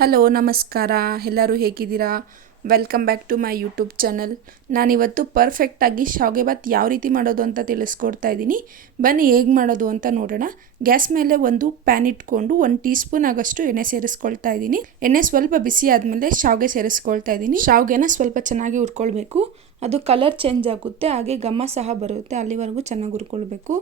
Hello ನಮಸ್ಕಾರ, ಎಲ್ಲರೂ ಹೇಗಿದ್ದೀರಾ? Welcome back to my YouTube channel. ನಾನಿವತ್ತು ಪರ್ಫೆಕ್ಟಾಗಿ ಶಾವಿಗೆ ಬಾತ್ ಯಾವ ರೀತಿ ಮಾಡೋದು ಅಂತ ತಿಳಿಸ್ಕೊಡ್ತಾ ಇದ್ದೀನಿ. ಬನ್ನಿ ಹೇಗೆ ಮಾಡೋದು ಅಂತ ನೋಡೋಣ. ಗ್ಯಾಸ್ ಮೇಲೆ ಒಂದು ಪ್ಯಾನ್ ಇಟ್ಕೊಂಡು 1 ಟೀ ಸ್ಪೂನ್ ಆಗಷ್ಟು ಎಣ್ಣೆ ಸೇರಿಸ್ಕೊಳ್ತಾ ಇದ್ದೀನಿ. ಎಣ್ಣೆ ಸ್ವಲ್ಪ ಬಿಸಿ ಆದಮೇಲೆ ಶಾವಿಗೆ ಸೇರಿಸ್ಕೊಳ್ತಾ ಇದ್ದೀನಿ. ಶಾವಿಗೆನ ಸ್ವಲ್ಪ ಚೆನ್ನಾಗಿ ಹುರ್ಕೊಳ್ಬೇಕು. ಅದು ಕಲರ್ ಚೇಂಜ್ ಆಗುತ್ತೆ, ಹಾಗೆ ಘಮ ಸಹ ಬರುತ್ತೆ. ಅಲ್ಲಿವರೆಗೂ ಚೆನ್ನಾಗಿ ಹುರ್ಕೊಳ್ಬೇಕು.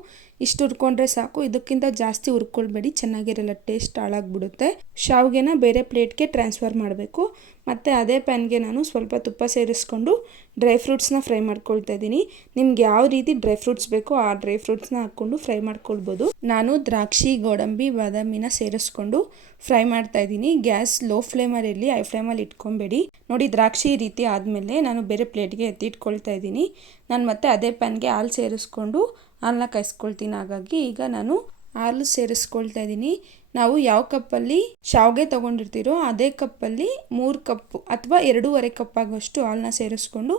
ಇಷ್ಟು ಹುರ್ಕೊಂಡ್ರೆ ಸಾಕು, ಇದಕ್ಕಿಂತ ಜಾಸ್ತಿ ಹುರ್ಕೊಳ್ಬೇಡಿ, ಚೆನ್ನಾಗಿರಲ್ಲ, ಟೇಸ್ಟ್ ಹಾಳಾಗ್ಬಿಡುತ್ತೆ. ಶಾವಿಗೆನ ಬೇರೆ ಪ್ಲೇಟ್ಗೆ ಟ್ರಾನ್ಸ್ಫರ್ ಮಾಡಬೇಕು. ಮತ್ತು ಅದೇ ಪ್ಯಾನ್ಗೆ ನಾನು ಸ್ವಲ್ಪ ತುಪ್ಪ ಸೇರಿಸ್ಕೊಂಡು ಡ್ರೈ ಫ್ರೂಟ್ಸ್ನ ಫ್ರೈ ಮಾಡ್ಕೊಳ್ತಾ ಇದ್ದೀನಿ. ನಿಮ್ಗೆ ಯಾವ ರೀತಿ ಡ್ರೈ ಫ್ರೂಟ್ಸ್ ಬೇಕೋ ಆ ಡ್ರೈ ಫ್ರೂಟ್ಸ್ನ ಹಾಕ್ಕೊಂಡು ಫ್ರೈ ಮಾಡ್ಕೊಳ್ಬೋದು. ನಾನು ದ್ರಾಕ್ಷಿ, ಗೋಡಂಬಿ, ಬಾದಾಮಿನ ಸೇರಿಸ್ಕೊಂಡು ಫ್ರೈ ಮಾಡ್ತಾ ಇದ್ದೀನಿ. ಗ್ಯಾಸ್ ಲೋ ಫ್ಲೇಮಲ್ಲಿ ಇರಲಿ, ಹೈ ಫ್ಲೇಮಲ್ಲಿ ಇಟ್ಕೊಬೇಡಿ. ನೋಡಿ, ದ್ರಾಕ್ಷಿ ಈ ರೀತಿ ಆದಮೇಲೆ ನಾನು ಬೇರೆ ಪ್ಲೇಟ್ಗೆ ಎತ್ತಿಟ್ಕೊಳ್ತಾ ಇದ್ದೀನಿ. ನಾನು ಮತ್ತೆ ಅದೇ ಪ್ಯಾನ್ಗೆ ಹಾಲು ಸೇರಿಸ್ಕೊಂಡು ಹಾಲನ್ನ ಕಾಯಿಸ್ಕೊಳ್ತೀನಿ. ಹಾಗಾಗಿ ಈಗ ನಾನು ಹಾಲು ಸೇರಿಸ್ಕೊಳ್ತಾ ಇದ್ದೀನಿ. ನಾವು ಯಾವ ಕಪ್ಪಲ್ಲಿ ಶಾವಿಗೆ ತೊಗೊಂಡಿರ್ತೀರೋ ಅದೇ ಕಪ್ಪಲ್ಲಿ 3 ಕಪ್ಪು ಅಥವಾ 2.5 ಕಪ್ ಆಗೋಷ್ಟು ಹಾಲನ್ನ ಸೇರಿಸ್ಕೊಂಡು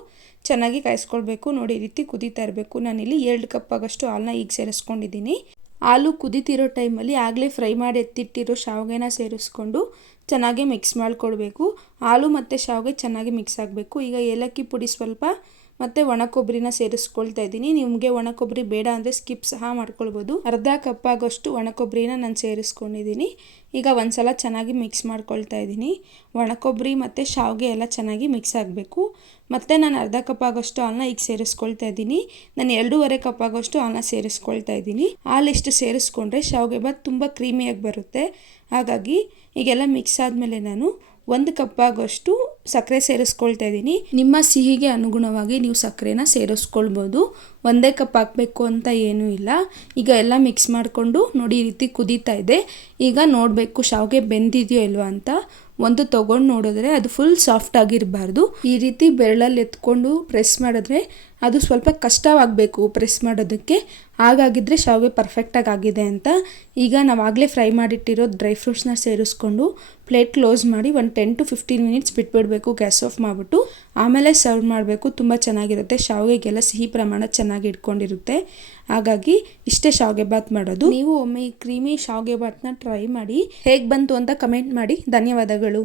ಚೆನ್ನಾಗಿ ಕಾಯಿಸ್ಕೊಳ್ಬೇಕು. ನೋಡಿ, ಈ ರೀತಿ ಕುದೀತಾ ಇರಬೇಕು. ನಾನಿಲ್ಲಿ 2 ಕಪ್ ಆಗೋಷ್ಟು ಹಾಲನ್ನ ಈಗ ಸೇರಿಸ್ಕೊಂಡಿದ್ದೀನಿ. ಹಾಲು ಕುದೀತಿರೋ ಟೈಮಲ್ಲಿ ಆಗಲೇ ಫ್ರೈ ಮಾಡಿ ಎತ್ತಿಟ್ಟಿರೋ ಶಾವಿಗೆನ ಸೇರಿಸ್ಕೊಂಡು ಚೆನ್ನಾಗಿ ಮಿಕ್ಸ್ ಮಾಡಿಕೊಳ್ಬೇಕು. ಹಾಲು ಮತ್ತು ಶಾವಿಗೆ ಚೆನ್ನಾಗಿ ಮಿಕ್ಸ್ ಆಗಬೇಕು. ಈಗ ಏಲಕ್ಕಿ ಪುಡಿ ಸ್ವಲ್ಪ ಮತ್ತು ಒಣ ಕೊಬ್ಬರಿನ ಸೇರಿಸ್ಕೊಳ್ತಾ ಇದ್ದೀನಿ. ನಿಮಗೆ ಒಣ ಕೊಬ್ಬರಿ ಬೇಡ ಅಂದರೆ ಸ್ಕಿಪ್ ಸಹ ಮಾಡ್ಕೊಳ್ಬೋದು. ಅರ್ಧ ಕಪ್ ಆಗೋಷ್ಟು ಒಣ ಕೊಬ್ಬರಿನ ನಾನು ಸೇರಿಸ್ಕೊಂಡಿದ್ದೀನಿ. ಈಗ ಒಂದ್ಸಲ ಚೆನ್ನಾಗಿ ಮಿಕ್ಸ್ ಮಾಡ್ಕೊಳ್ತಾ ಇದ್ದೀನಿ. ಒಣ ಕೊಬ್ಬರಿ ಮತ್ತು ಶಾವಿಗೆ ಎಲ್ಲ ಚೆನ್ನಾಗಿ ಮಿಕ್ಸ್ ಆಗಬೇಕು. ಮತ್ತು ನಾನು ಅರ್ಧ ಕಪ್ ಆಗೋಷ್ಟು ಹಾಲನ್ನ ಈಗ ಸೇರಿಸ್ಕೊಳ್ತಾ ಇದ್ದೀನಿ. ನಾನು 2.5 ಕಪ್ ಆಗೋಷ್ಟು ಹಾಲನ್ನ ಸೇರಿಸ್ಕೊಳ್ತಾ ಇದ್ದೀನಿ. ಹಾಲು ಇಷ್ಟು ಸೇರಿಸ್ಕೊಂಡ್ರೆ ಶಾವಿಗೆ ಬಾತ್ ತುಂಬ ಕ್ರೀಮಿಯಾಗಿ ಬರುತ್ತೆ. ಹಾಗಾಗಿ ಈಗೆಲ್ಲ ಮಿಕ್ಸ್ ಆದಮೇಲೆ ನಾನು 1 ಕಪ್ ಆಗೋಷ್ಟು ಸಕ್ಕರೆ ಸೇರಿಸ್ಕೊಳ್ತಾ ಇದ್ದೀನಿ. ನಿಮ್ಮ ಸಿಹಿಗೆ ಅನುಗುಣವಾಗಿ ನೀವು ಸಕ್ಕರೆನ ಸೇರಿಸ್ಕೊಳ್ಬೋದು. 1 ಕಪ್ ಹಾಕಬೇಕು ಅಂತ ಏನೂ ಇಲ್ಲ. ಈಗ ಎಲ್ಲ ಮಿಕ್ಸ್ ಮಾಡಿಕೊಂಡು ನೋಡಿ, ಈ ರೀತಿ ಕುದೀತಾ ಇದೆ. ಈಗ ನೋಡಬೇಕು ಶಾವಿಗೆ ಬೆಂದಿದೆಯೋ ಇಲ್ವಾ ಅಂತ. ಒಂದು ತೊಗೊಂಡು ನೋಡಿದ್ರೆ ಅದು ಫುಲ್ ಸಾಫ್ಟ್ ಆಗಿರಬಾರ್ದು. ಈ ರೀತಿ ಬೆರಳಲ್ಲಿ ಎತ್ಕೊಂಡು ಪ್ರೆಸ್ ಮಾಡಿದ್ರೆ ಅದು ಸ್ವಲ್ಪ ಕಷ್ಟವಾಗಬೇಕು ಪ್ರೆಸ್ ಮಾಡೋದಕ್ಕೆ. ಹಾಗಾಗಿದ್ರೆ ಶಾವಿಗೆ ಪರ್ಫೆಕ್ಟಾಗಿ ಆಗಿದೆ ಅಂತ. ಈಗ ನಾವಾಗಲೇ ಫ್ರೈ ಮಾಡಿಟ್ಟಿರೋ ಡ್ರೈ ಫ್ರೂಟ್ಸ್ನ ಸೇರಿಸ್ಕೊಂಡು ಪ್ಲೇಟ್ ಕ್ಲೋಸ್ ಮಾಡಿ 10 to 15 ಮಿನಿಟ್ಸ್ ಬಿಟ್ಬಿಡಬೇಕು. ಗ್ಯಾಸ್ ಆಫ್ ಮಾಡಿಬಿಟ್ಟು ಆಮೇಲೆ ಸರ್ವ್ ಮಾಡಬೇಕು. ತುಂಬ ಚೆನ್ನಾಗಿರುತ್ತೆ. ಶಾವಿಗೆಗೆಲ್ಲ ಸಿಹಿ ಪ್ರಮಾಣ ಚೆನ್ನಾಗಿ ಇಟ್ಕೊಂಡಿರುತ್ತೆ. ಹಾಗಾಗಿ ಇಷ್ಟೇ ಶಾವಿಗೆ ಬಾತ್ ಮಾಡೋದು. ನೀವು ಒಮ್ಮೆ ಈ ಕ್ರೀಮಿ ಶಾವಿಗೆ ಬಾತ್ನ ಟ್ರೈ ಮಾಡಿ. ಹೇಗೆ ಬಂತು ಅಂತ ಕಮೆಂಟ್ ಮಾಡಿ. ಧನ್ಯವಾದಗಳು.